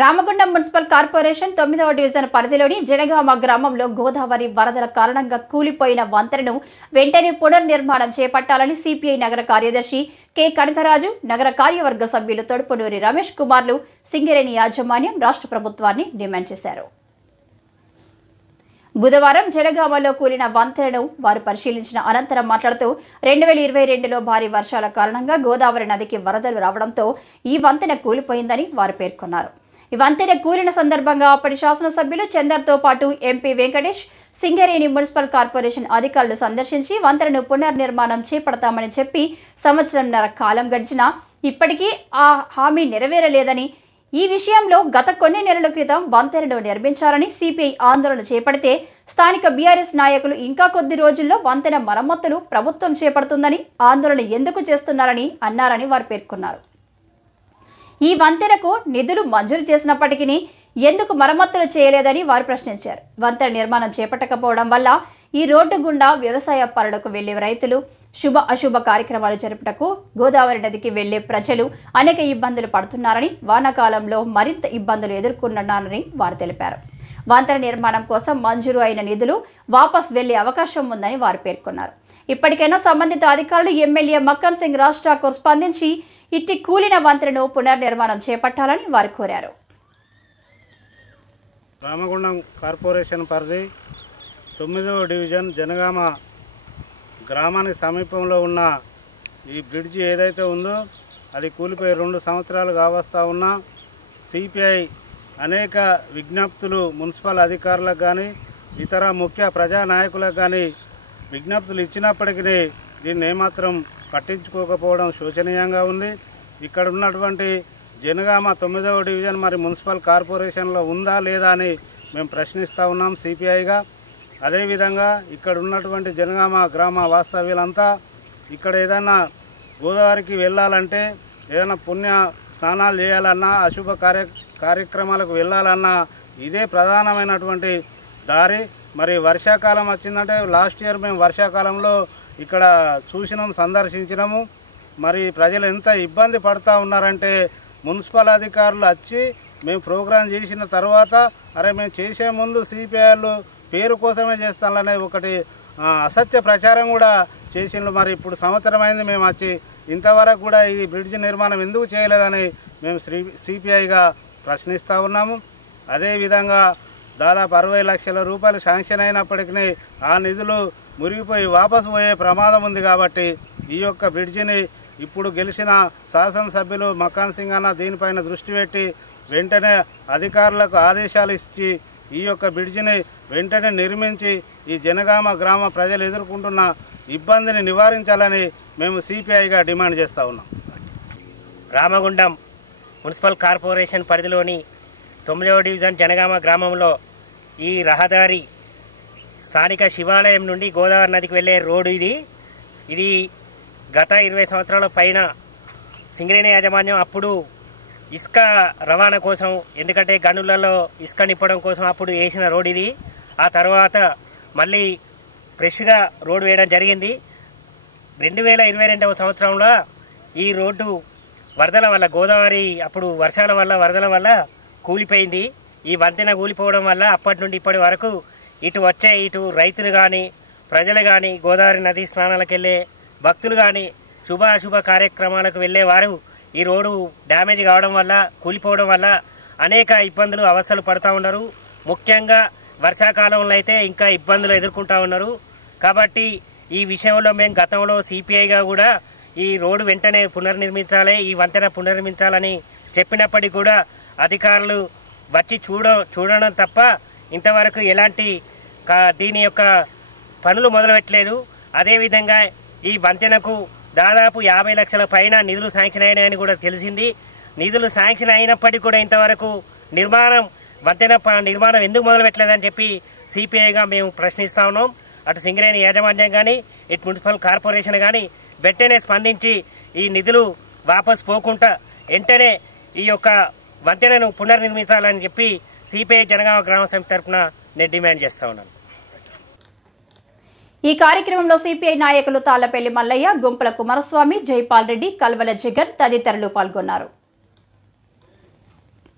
Ramagundam municipal corporation 9వ division పరిధిలోని జనగామ గ్రామంలో గోదావరి వరదల కారణంగా కూలిపోయిన వంతెనను వెంటనే పునర్నిర్మాణం చేపట్టాలని సిపిఐ నగర కార్యదర్శి కె కనకరాజు, నగర కార్యవర్గ సభ్యులు తొడుపునూరి రమేష్ కుమార్లు సింగరేణి యాజమాన్యం రాష్ట్ర ప్రభుత్వాన్ని డిమాండ్ చేశారు. బుధవారం జనగామలో కూలిన వంతెనను వారు పరిశీలించిన అనంతరం మాట్లాడుతూ 2022లో భారీ వర్షాల కారణంగా గోదావరి నదికి వరదలు రావడంతో ఈ వంతెన కూలిపోయిందని వారు పేర్కొన్నారు. ఈ వంతెన కూలిన సందర్భంగా అప్పటి శాసనసభ్యులు చందర్తో పాటు MP Venkatesh Singareni municipal corporation అధికారులు సందర్శించి వంతెనను పునర్నిర్మాణం చేపడతామని చెప్పి సంవత్సరంన్నర కాలం గడిచినా ఇప్పటికీ ఆ హామీ నెరవేరలేదని, ఈ విషయంలో గత కొన్ని నెలల క్రితం వంతెనను నిర్మించాలని సిపిఐ ఆందోళన చేపడితే స్థానిక బీఆర్ఎస్ నాయకులు ఇంకా కొద్ది రోజుల్లో వంతెన మరమ్మతులు ప్రభుత్వం చేపడుతుందని ఆందోళన ఎందుకు చేస్తున్నారని అన్నారని వారు పేర్కొన్నారు. ఈ వంతెనకు నిధులు మంజూరు చేసినప్పటికీ ఎందుకు మరమ్మతులు చేయలేదని వారు ప్రశ్నించారు. వంతెన నిర్మాణం చేపట్టకపోవడం వల్ల ఈ రోడ్డు గుండా వ్యవసాయ పనులకు వెళ్లే రైతులు, శుభ అశుభ కార్యక్రమాలు జరుపుటకు గోదావరి నదికి వెళ్లే ప్రజలు అనేక ఇబ్బందులు పడుతున్నారని, వానాకాలంలో మరింత ఇబ్బందులు ఎదుర్కొన్నారని వారు తెలిపారు. వంతెన నిర్మాణం కోసం మంజూరు అయిన నిధులు వాపస్ వెళ్లే అవకాశం ఉందని వారు పేర్కొన్నారు. ఇప్పటికైనా సంబంధిత అధికారులు ఎమ్మెల్యే మక్కన్ సింగ్ రాజ్ ఠాకూర్ స్పందించి ఇట్టి కూలిన వంతెనను పునర్నిర్మాణం చేపట్టాలని వారు కోరారు. రామగుండం కార్పొరేషన్ పరిధి 9వ డివిజన్ జనగామ గ్రామానికి సమీపంలో ఉన్న ఈ బ్రిడ్జి ఏదైతే ఉందో అది కూలిపోయి 2 సంవత్సరాలు కావస్తా ఉన్నా సిపిఐ అనేక విజ్ఞప్తులు మున్సిపల్ అధికారులకు కానీ ఇతర ముఖ్య ప్రజానాయకులకు కానీ విజ్ఞప్తులు ఇచ్చినప్పటికీ దీన్ని ఏమాత్రం పట్టించుకోకపోవడం శోచనీయంగా ఉంది. ఇక్కడ ఉన్నటువంటి జనగామ 9వ డివిజన్ మరి మున్సిపల్ కార్పొరేషన్లో ఉందా లేదా అని మేము ప్రశ్నిస్తూ ఉన్నాం సిపిఐగా. అదేవిధంగా ఇక్కడ ఉన్నటువంటి జనగామ గ్రామ వాస్తవ్యులంతా ఇక్కడ ఏదైనా గోదావరికి వెళ్ళాలంటే, ఏదైనా పుణ్య స్నానాలు చేయాలన్నా, అశుభ కార్యక్రమాలకు వెళ్ళాలన్నా ఇదే ప్రధానమైనటువంటి దారి. మరి వర్షాకాలం వచ్చిందంటే లాస్ట్ ఇయర్ మేము వర్షాకాలంలో ఇక్కడ చూసినాం, సందర్శించినాము. మరి ప్రజలు ఎంత ఇబ్బంది పడుతూ ఉన్నారంటే మున్సిపల్ అధికారులు వచ్చి మేము ప్రోగ్రాం చేసిన తర్వాత అరే మేము చేసే ముందు సిపిఐలు పేరు కోసమే చేస్తాననే ఒకటి అసత్య ప్రచారం కూడా చేసిండ్రు. మరి ఇప్పుడు సంవత్సరం అయింది మేము వచ్చి, ఇంతవరకు కూడా ఈ బ్రిడ్జి నిర్మాణం ఎందుకు చేయలేదని మేము సిపిఐగా ప్రశ్నిస్తూ ఉన్నాము. అదేవిధంగా దాదాపు 60 లక్షల రూపాయలు శాంక్షన్ అయినప్పటికీ ఆ నిధులు మురిగిపోయి వాపసు పోయే ప్రమాదం ఉంది. కాబట్టి ఈ యొక్క బ్రిడ్జిని ఇప్పుడు గెలిచిన శాసనసభ్యులు మక్కన్ సింగ్ అన్న దీనిపైన దృష్టి పెట్టి వెంటనే అధికారులకు ఆదేశాలు ఇచ్చి ఈ యొక్క బ్రిడ్జిని వెంటనే నిర్మించి ఈ జనగామ గ్రామ ప్రజలు ఎదుర్కొంటున్న ఇబ్బందిని నివారించాలని మేము సిపిఐగా డిమాండ్ చేస్తూ ఉన్నాం. రామగుండం మున్సిపల్ కార్పొరేషన్ పరిధిలోని 9వ డివిజన్ జనగామ గ్రామంలో ఈ రహదారి స్థానిక శివాలయం నుండి గోదావరి నదికి వెళ్లే రోడ్డు ఇది గత 20 సంవత్సరాల పైన సింగరేణి యాజమాన్యం అప్పుడు ఇసుక రవాణా కోసం, ఎందుకంటే గనులలో ఇసుక నింపడం కోసం అప్పుడు వేసిన రోడ్ ఇది. ఆ తర్వాత మళ్ళీ ఫ్రెష్గా రోడ్డు వేయడం జరిగింది. 2022వ సంవత్సరంలో ఈ రోడ్డు వరదల వల్ల, గోదావరి అప్పుడు వర్షాల వల్ల వరదల వల్ల కూలిపోయింది. ఈ వంతెన కూలిపోవడం వల్ల అప్పటి నుండి ఇప్పటి వరకు ఇటు రైతులు కానీ ప్రజలు కానీ, గోదావరి నదీ స్నానాలకు వెళ్ళే భక్తులు కానీ, శుభ అశుభ కార్యక్రమాలకు వెళ్ళేవారు ఈ రోడ్డు డ్యామేజ్ కావడం వల్ల, కూలిపోవడం వల్ల అనేక ఇబ్బందులు అవస్థలు పడుతూ ఉన్నారు. ముఖ్యంగా వర్షాకాలంలో అయితే ఇంకా ఇబ్బందులు ఎదుర్కొంటూ ఉన్నారు. కాబట్టి ఈ విషయంలో మేము గతంలో సిపిఐగా కూడా ఈ రోడ్డు వెంటనే పునర్నిర్మించాలి, ఈ వంతెన పునర్నిర్మించాలని చెప్పినప్పటికీ కూడా అధికారులు వచ్చి చూడడం తప్ప ఇంతవరకు ఎలాంటి దీని యొక్క పనులు మొదలుపెట్టలేదు. అదేవిధంగా ఈ వంతెనకు దాదాపు 50 లక్షల పైన నిధులు శాంక్షన్ అయినాయని కూడా తెలిసింది. నిధులు శాంక్షన్ అయినప్పటికీ కూడా ఇంతవరకు వంతెన నిర్మాణం ఎందుకు మొదలుపెట్టలేదని చెప్పి సిపిఐగా మేము ప్రశ్నిస్తా ఉన్నాం. అటు సింగరేణి యాజమాన్యం కానీ, ఇటు మున్సిపల్ కార్పొరేషన్ కానీ వెంటనే స్పందించి ఈ నిధులు వాపసు పోకుండా వెంటనే ఈ యొక్క వంతెనను పునర్నిర్మించాలని చెప్పి సిపిఐ జనగామ గ్రామ సమితి తరఫున నేను డిమాండ్ చేస్తా ఉన్నాను. ఈ కార్యక్రమంలో సిపిఐ నాయకులు తాళ్లపల్లి మల్లయ్య, గుంపల కుమారస్వామి, జైపాల్ రెడ్డి, కల్వల జగన్ తదితరులు పాల్గొన్నారు.